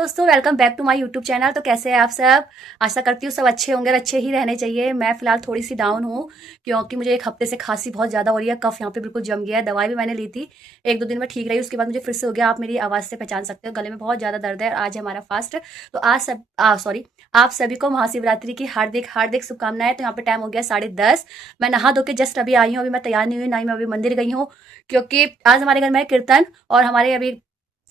दोस्तों, welcome back to my YouTube channel. तो कैसे हैं आप सब? आशा करती हूँ सब अच्छे होंगे और अच्छे ही रहने चाहिए। मैं फिलहाल थोड़ी सी डाउन हूँ क्योंकि मुझे एक हफ्ते से खांसी बहुत ज़्यादा हो रही है। कफ यहाँ पे बिल्कुल जम गया है। दवाई भी मैंने ली थी, 1-2 दिन में ठीक रही, उसके बाद मुझे फिर से हो गया। आप मेरी आवाज़ से पहचान सकते हो, गले में बहुत ज़्यादा दर्द है। आज है हमारा फास्ट। तो आज आप सभी को महाशिवरात्रि की हार्दिक हार्दिक शुभकामनाएं। तो यहाँ पे टाइम हो गया 10:30। मैं नहा धो के जस्ट अभी आई हूँ। अभी मैं तैयार नहीं हुई, ना ही मैं अभी मंदिर गई हूँ, क्योंकि आज हमारे घर में है कीर्तन और हमारे अभी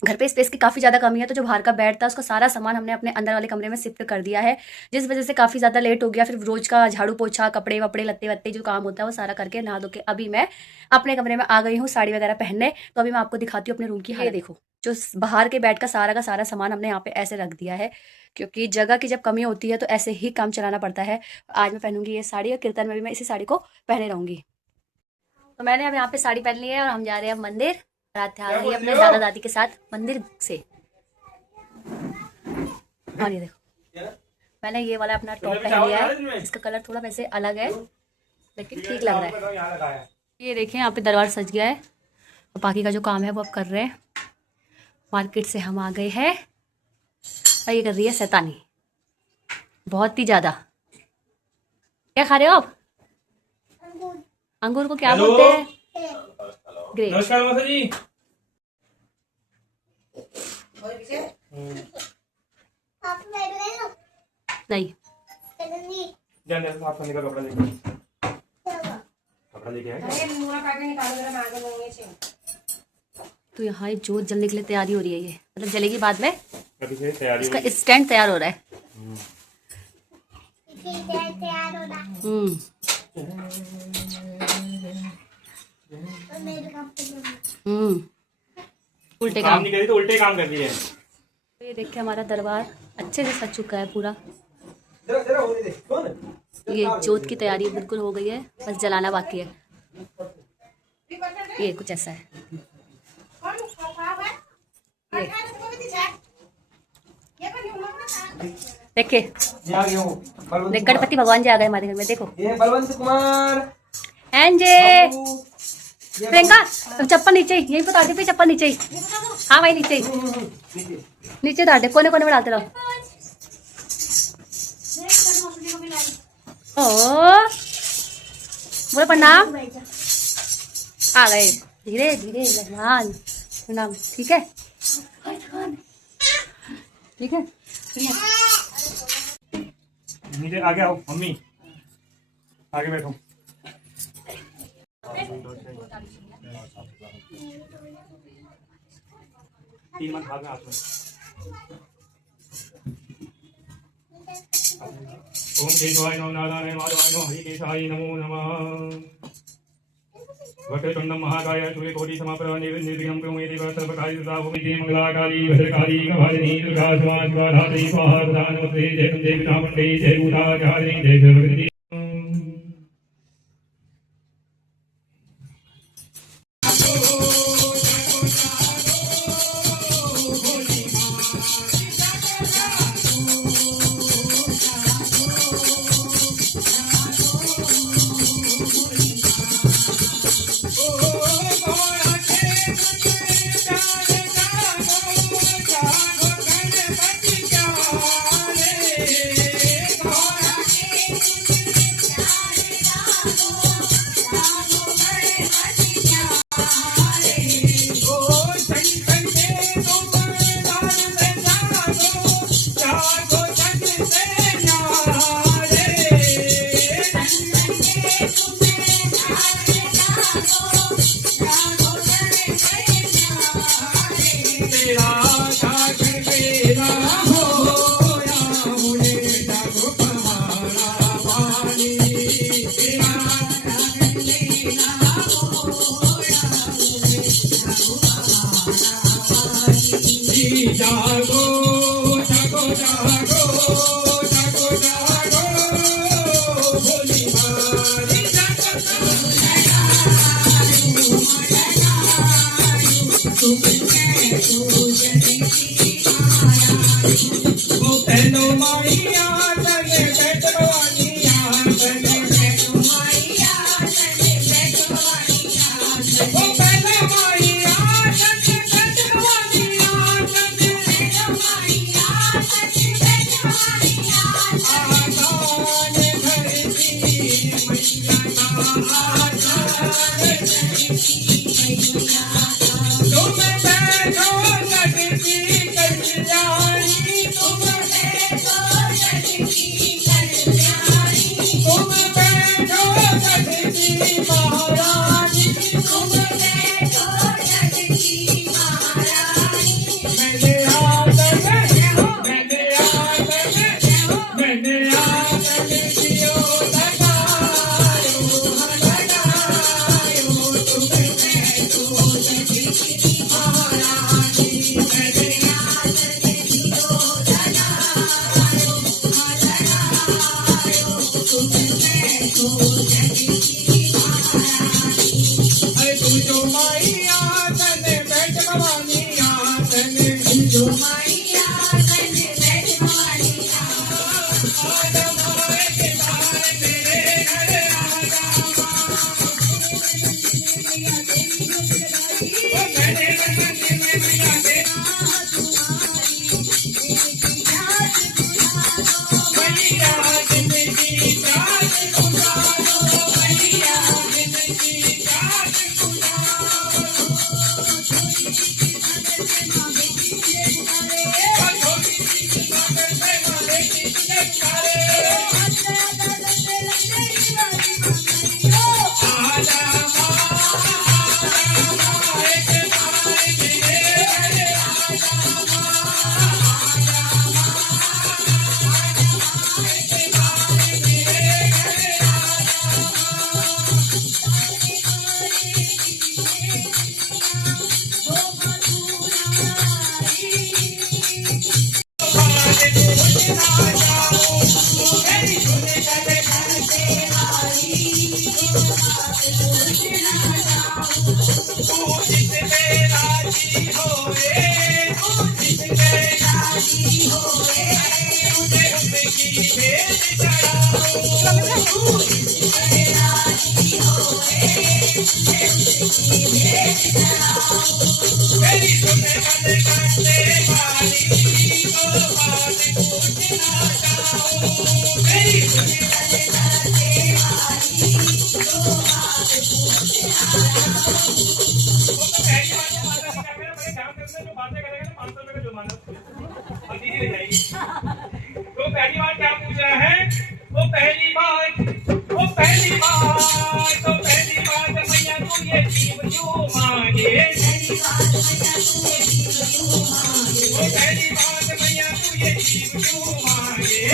घर पे स्पेस की काफ़ी ज़्यादा कमी है। तो जो बाहर का बेड था उसका सारा सामान हमने अपने अंदर वाले कमरे में शिफ्ट कर दिया है, जिस वजह से काफ़ी ज़्यादा लेट हो गया। फिर रोज का झाड़ू पोछा, कपड़े वपड़े, लत्ते वत्ते जो काम होता है वो सारा करके नहा धो के अभी मैं अपने कमरे में आ गई हूँ साड़ी वगैरह पहनने। तो अभी मैं आपको दिखाती हूँ अपने रूम की हालत। देखो, जो बाहर के बेड का सारा सामान हमने यहाँ पे ऐसे रख दिया है, क्योंकि जगह की जब कमी होती है तो ऐसे ही काम चलाना पड़ता है। आज मैं पहनूंगी ये साड़ी और कीर्तन में भी मैं इसी साड़ी को पहने रहूंगी। तो मैंने अब यहाँ पे साड़ी पहन ली है और हम जा रहे हैं मंदिर। रात आ रही है अपने दादा दादी के साथ मंदिर से। और ये देखो, मैंने ये वाला अपना टॉप पहन लिया है। इसका कलर थोड़ा वैसे अलग है लेकिन ठीक लग रहा है। ये देखें, यहाँ पे दरबार सज गया है और बाकी का जो काम है वो अब कर रहे हैं। मार्केट से हम आ गए हैं और ये कर रही है शैतानी बहुत ही ज़्यादा। क्या खा रहे हो आप? अंगूर को क्या बोलते हैं? ग्रेप। नमस्कार माता जी। नहीं, कपड़ा लेके तो यहाँ जोत जलने के लिए तैयारी हो रही है। ये मतलब जलेगी बाद में। तैयारी इसका स्टैंड तैयार हो रहा है। उल्टे काम नहीं करी तो उल्टे काम कर रही है। तो ये देखिए, हमारा दरबार अच्छे से सज चुका है पूरा। ये जोत की तैयारी बिल्कुल हो गई है, बस जलाना बाकी है। ये कुछ ऐसा है। देखिए, गणपति भगवान जी आ गए हमारे घर में। देखो, बलवंत कुमार एंजे प्रियंका, चप्पल नीचे ही, यहीं पे उतार दे। चप्पल नीचे ही। हाँ भाई, नीचे ही, नीचे उतार दे। कोने कोने में डालते रहो। ओ बोलो प्रणाम। आ गए धीरे धीरे भगवान प्रणाम। ठीक है, ठीक है। नीचे आगे आओ मम्मी, आगे बैठो। तीन मन भाग में आप ओम केशवाय नमो नारायण माधवाय नमो हरिकेशाय नमो नमः। वक्रतुंडं महाकाय सूर्यकोटि समाप्रभ निर्विघ्नं कुरु मे देव सर्वकार्येषु सर्वदा मंगलाकाली भद्रकाली कपालिनी दुर्गा क्षमा शिवा धात्री स्वाहा प्रदा नमस्ते। जय जय चामुण्डे जय भूता जय जय भगवती। तो पहली बार क्या पूछा है? वो पहली बार मैया तू ये जीव क्यों मांगे? वो पहली बात मैया तू ये जीव क्यों मांगे?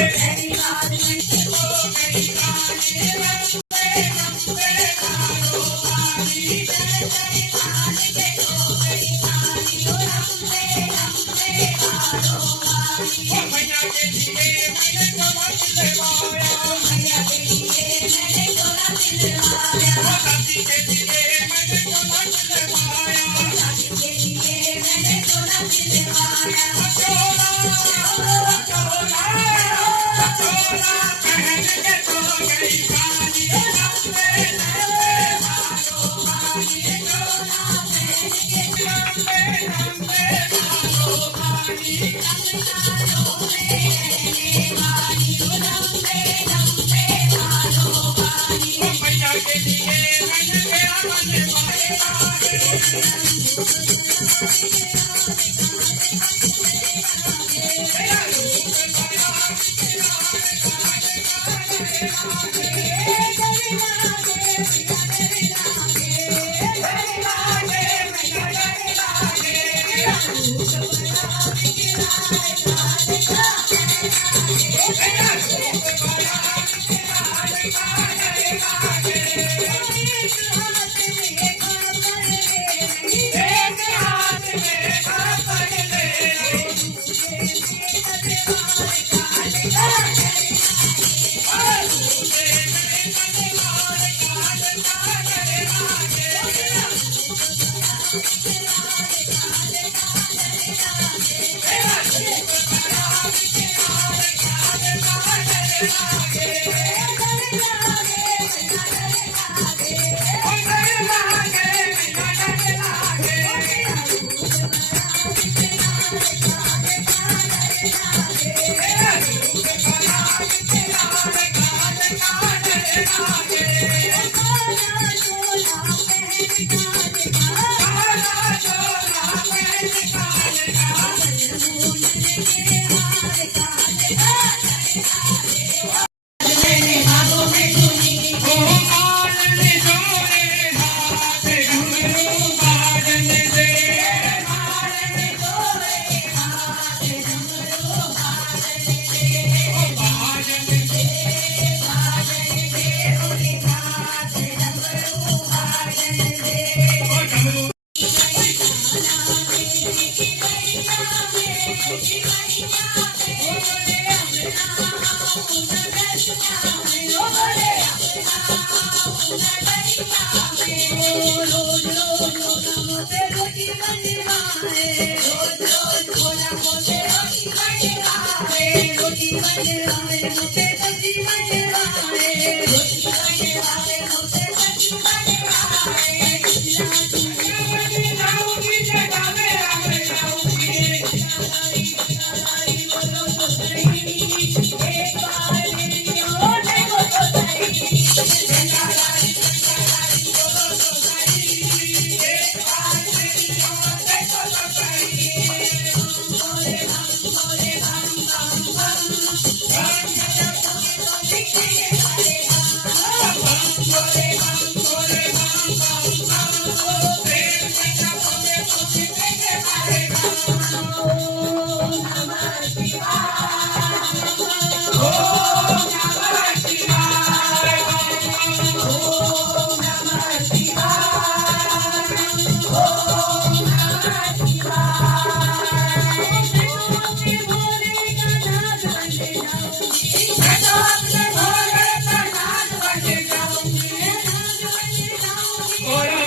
रोज रोज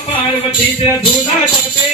पार्वती से दूल्हा सबसे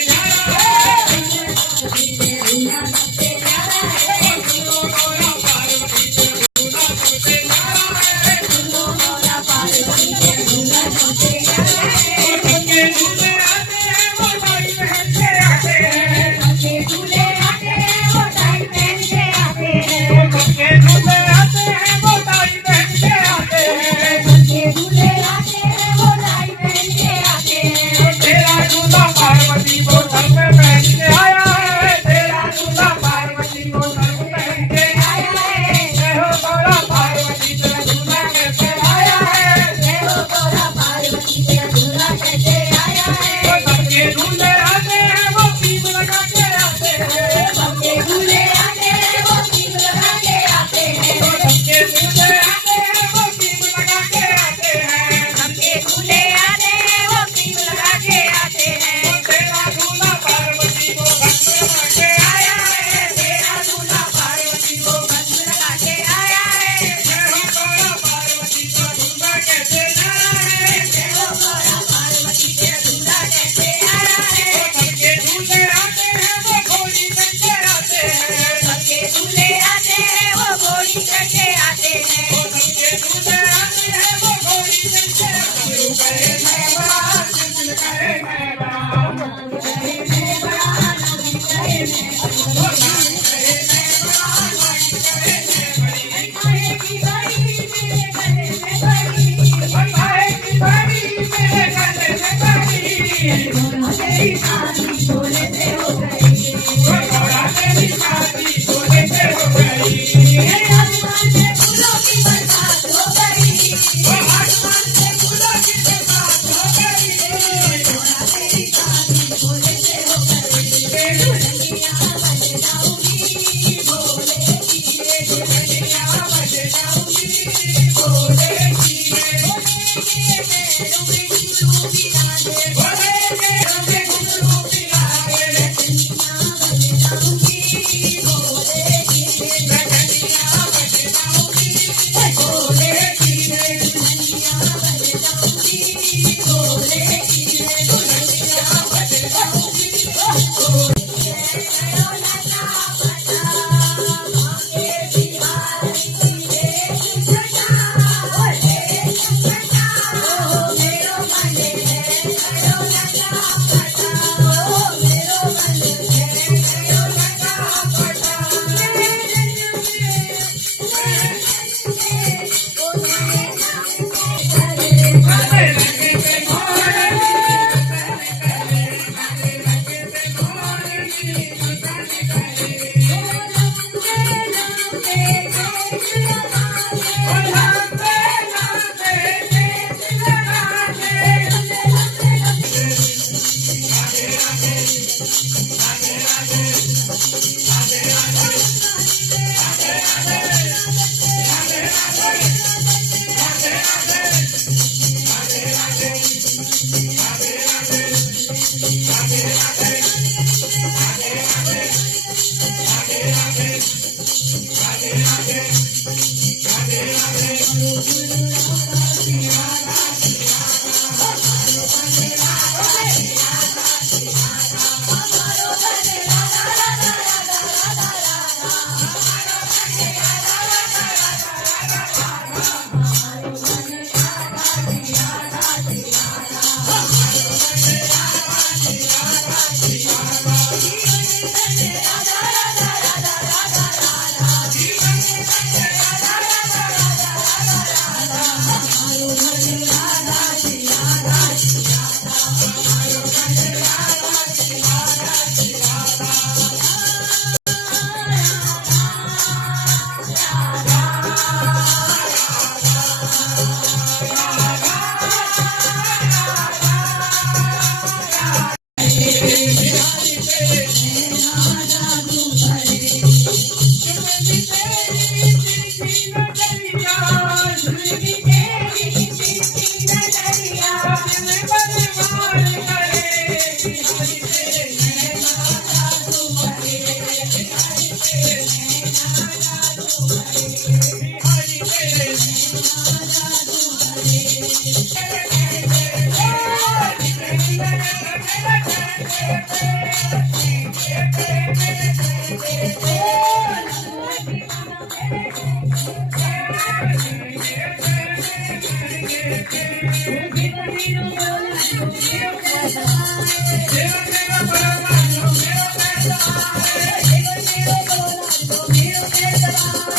नवरात्रों में उमेदवार